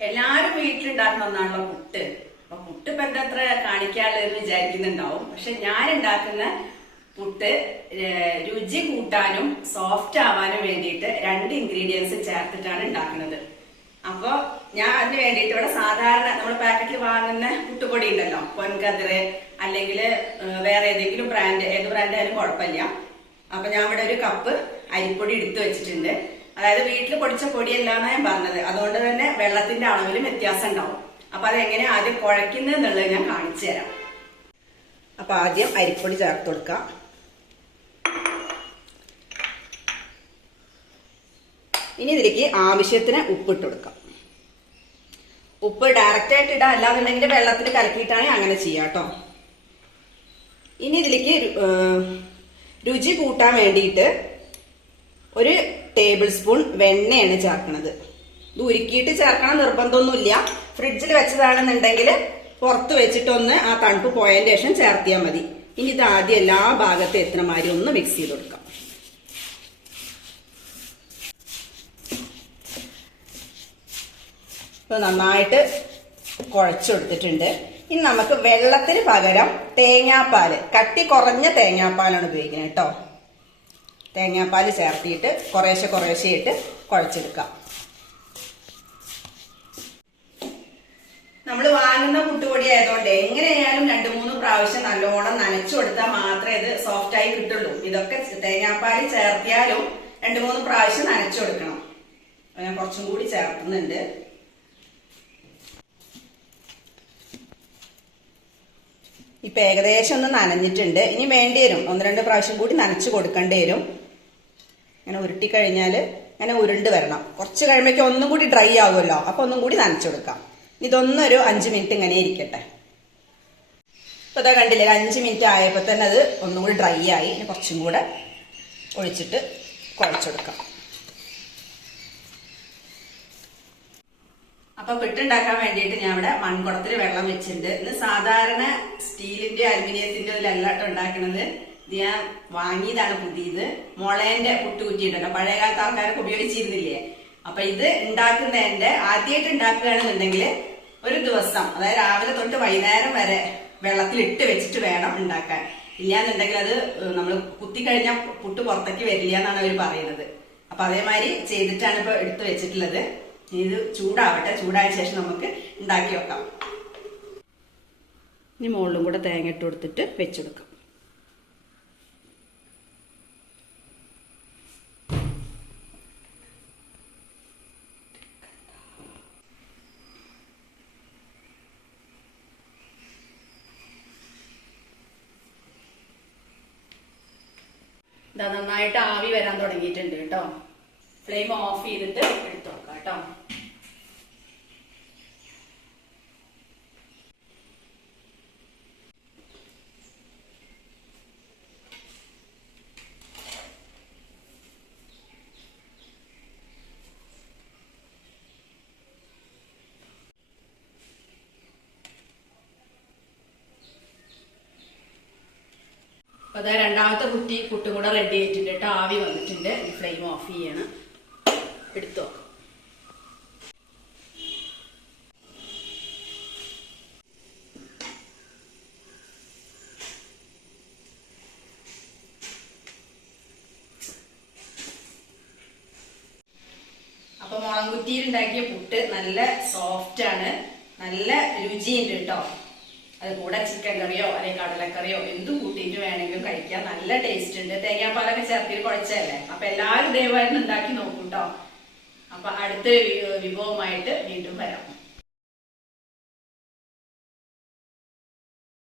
എല്ലാരും വീട്ടിലുണ്ടാക്കുന്ന ഒന്നാണല്ലോ പുട്ട്. അപ്പൊ പുട്ട് ഇപ്പൊ എന്താ അത്ര കാണിക്കാനുള്ളതെന്ന് വിചാരിക്കുന്നുണ്ടാവും. പക്ഷെ ഞാൻ ഉണ്ടാക്കുന്ന പുട്ട് രുചി കൂട്ടാനും സോഫ്റ്റ് ആവാനും വേണ്ടിയിട്ട് രണ്ട് ഇൻഗ്രീഡിയൻസ് ചേർത്തിട്ടാണ് ഉണ്ടാക്കുന്നത്. അപ്പൊ ഞാൻ അതിന് വേണ്ടിയിട്ട് ഇവിടെ സാധാരണ നമ്മൾ പാക്കറ്റിൽ വാങ്ങുന്ന പുട്ടുപൊടി ഉണ്ടല്ലോ പൊൻകതിര് അല്ലെങ്കിൽ വേറെ ഏതെങ്കിലും ബ്രാൻഡ് ഏത് ബ്രാൻഡ് ആയാലും കുഴപ്പമില്ല. അപ്പൊ ഞാൻ ഇവിടെ ഒരു കപ്പ് അരിപ്പൊടി എടുത്തു വെച്ചിട്ടുണ്ട്. അതായത് വീട്ടിൽ പൊടിച്ച പൊടിയല്ല എന്നാണ് ഞാൻ പറഞ്ഞത്. അതുകൊണ്ട് തന്നെ വെള്ളത്തിന്റെ അളവിലും വ്യത്യാസം ഉണ്ടാവും. അപ്പൊ അതെങ്ങനെ ആദ്യം കുഴക്കുന്നത് എന്നുള്ളത് ഞാൻ കാണിച്ചു തരാം. അപ്പൊ ആദ്യം അരിപ്പൊടി ചേർത്ത് കൊടുക്കാം. ഇനി ഇതിലേക്ക് ആവശ്യത്തിന് ഉപ്പിട്ട് കൊടുക്കാം. ഉപ്പ് ഡയറക്റ്റ് ആയിട്ട് ഇടാം അല്ലാന്നുണ്ടെങ്കിൽ വെള്ളത്തിൽ കലക്കിയിട്ടാണെങ്കിൽ അങ്ങനെ ചെയ്യാം കേട്ടോ ഇനി ഇതിലേക്ക് രുചി കൂട്ടാൻ വേണ്ടിയിട്ട് ഒരു ടേബിൾ സ്പൂൺ വെണ്ണയാണ് ചേർക്കണത്. ഇത് ഉരുക്കിയിട്ട് ചേർക്കണം നിർബന്ധമൊന്നുമില്ല. ഫ്രിഡ്ജിൽ വെച്ചതാണെന്നുണ്ടെങ്കിൽ പുറത്ത് വെച്ചിട്ടൊന്ന് ആ തണുപ്പ് പോയതിന് ശേഷം ചേർത്തിയാൽ മതി. ഇനി ഇത് ആദ്യം എല്ലാ ഭാഗത്തും എത്ര മാതിരി ഒന്ന് മിക്സ് ചെയ്ത് കൊടുക്കാം. ഇപ്പൊ നന്നായിട്ട് കുഴച്ചെടുത്തിട്ടുണ്ട്. ഇനി നമുക്ക് വെള്ളത്തിന് പകരം തേങ്ങാപ്പാൽ കട്ടി കുറഞ്ഞ തേങ്ങാപ്പാലാണ് ഉപയോഗിക്കുന്നത് കേട്ടോ. തേങ്ങാപ്പാൽ ചേർത്തിയിട്ട് കുറേശ്ശെ കുറേശ്ശെ ഇട്ട് കുഴച്ചെടുക്കാം. നമ്മൾ വാങ്ങുന്ന പുട്ടുപൊടി ആയതുകൊണ്ട് എങ്ങനെയായാലും രണ്ടു മൂന്ന് പ്രാവശ്യം നല്ലോണം നനച്ചു കൊടുത്താൽ മാത്രമേ ഇത് സോഫ്റ്റ് ആയി കിട്ടുള്ളൂ. ഇതൊക്കെ തേങ്ങാപ്പാൽ ചേർത്തിയാലും രണ്ടു മൂന്ന് പ്രാവശ്യം നനച്ചു കൊടുക്കണം. ഞാൻ കുറച്ചും കൂടി ചേർക്കുന്നുണ്ട്. ഇപ്പൊ ഏകദേശം ഒന്ന് നനഞ്ഞിട്ടുണ്ട്. ഇനി വേണ്ടി വരും. ഒന്ന് രണ്ട് പ്രാവശ്യം കൂടി നനച്ചു കൊടുക്കേണ്ടി വരും. ഇങ്ങനെ ഉരുട്ടി കഴിഞ്ഞാൽ ഇങ്ങനെ ഉരുണ്ട് വരണം. കുറച്ച് കഴിയുമ്പോഴേക്കും ഒന്നും കൂടി ഡ്രൈ ആവുമല്ലോ. അപ്പൊ ഒന്നും കൂടി നനച്ചു കൊടുക്കാം. ഇതൊന്നൊരു അഞ്ച് മിനിറ്റ് ഇങ്ങനെ ഇരിക്കട്ടെ. ഇപ്പൊ അതാ കണ്ടില്ലേ ഒരു അഞ്ച് മിനിറ്റ് ആയപ്പോൾ തന്നെ അത് ഒന്നും കൂടി ഡ്രൈ ആയി. കുറച്ചും കൂടെ ഒഴിച്ചിട്ട് കുഴച്ചെടുക്കാം. അപ്പൊ പിട്ടുണ്ടാക്കാൻ വേണ്ടിയിട്ട് ഞാൻ ഇവിടെ മൺകുടത്തിൽ വെള്ളം വെച്ചിട്ടുണ്ട്. ഇത് സാധാരണ സ്റ്റീലിന്റെ അലുമിനിയത്തിന്റെ ഇതിലല്ല കേട്ടോ ഉണ്ടാക്കണത്. ഇത് ഞാൻ വാങ്ങിയതാണ് പുതിയത്. മുളേന്റെ പുട്ടുകുറ്റി ഉണ്ടല്ലോ പഴയ കാലത്ത് ആൾക്കാരൊക്കെ ഉപയോഗിച്ചിരുന്നില്ലേ? അപ്പൊ ഇത് ഉണ്ടാക്കുന്നതിന്റെ ആദ്യമായിട്ട് ഉണ്ടാക്കുകയാണെന്നുണ്ടെങ്കിൽ ഒരു ദിവസം അതായത് രാവിലെ തൊട്ട് വൈകുന്നേരം വരെ വെള്ളത്തിൽ ഇട്ട് വെച്ചിട്ട് വേണം ഉണ്ടാക്കാൻ. ഇല്ലാന്നുണ്ടെങ്കിൽ അത് നമ്മൾ കുത്തി കുത്തിക്കഴിഞ്ഞാൽ പുട്ട് പുറത്തേക്ക് വരില്ല എന്നാണ് അവർ പറയുന്നത്. അപ്പൊ അതേമാതിരി ചെയ്തിട്ടാണ് ഇപ്പൊ എടുത്തു വെച്ചിട്ടുള്ളത്. ഇത് ചൂടാവട്ടെ ചൂടായ ശേഷം നമുക്ക് ഉണ്ടാക്കി വെക്കാം. ഇനി മുകളിലും കൂടെ തേങ്ങ ഇട്ട് കൊടുത്തിട്ട് വെച്ചെടുക്കാം. നന്നായിട്ട് ആവി വരാൻ തുടങ്ങിയിട്ടുണ്ട് കേട്ടോ. ഫ്ലെയിം ഓഫ് ചെയ്തിട്ട് എടുത്തു നോക്കാം കേട്ടോ. അപ്പൊ അതാ രണ്ടാമത്തെ കുട്ടി കുട്ടും കൂടെ റെഡി ആയിട്ടുണ്ട് കേട്ടോ. ആവി വന്നിട്ടുണ്ട്. ഈ ഫ്ലെയിം ഓഫ് ചെയ്യണം. എടുത്തു. അപ്പൊ മുളകുറ്റിയിൽ ഉണ്ടാക്കിയ പുട്ട് നല്ല സോഫ്റ്റ് ആണ്. നല്ല രുചിയുണ്ട് കേട്ടോ. അത് കൂടെ ചിക്കൻ കറിയോ അല്ലെങ്കിൽ കടലക്കറിയോ എന്തും കൂട്ടിയിട്ട് വേണമെങ്കിലും കഴിക്കാം. നല്ല ടേസ്റ്റ് ഉണ്ട്. തേങ്ങാപ്പാലൊക്കെ ചേർത്തിട്ട് കുഴച്ചല്ലേ അപ്പൊ എല്ലാവരും ദയവായിരുന്നു ഉണ്ടാക്കി നോക്കൂട്ടോ അപ്പൊ അടുത്ത വിഭവമായിട്ട് വീണ്ടും വരാം.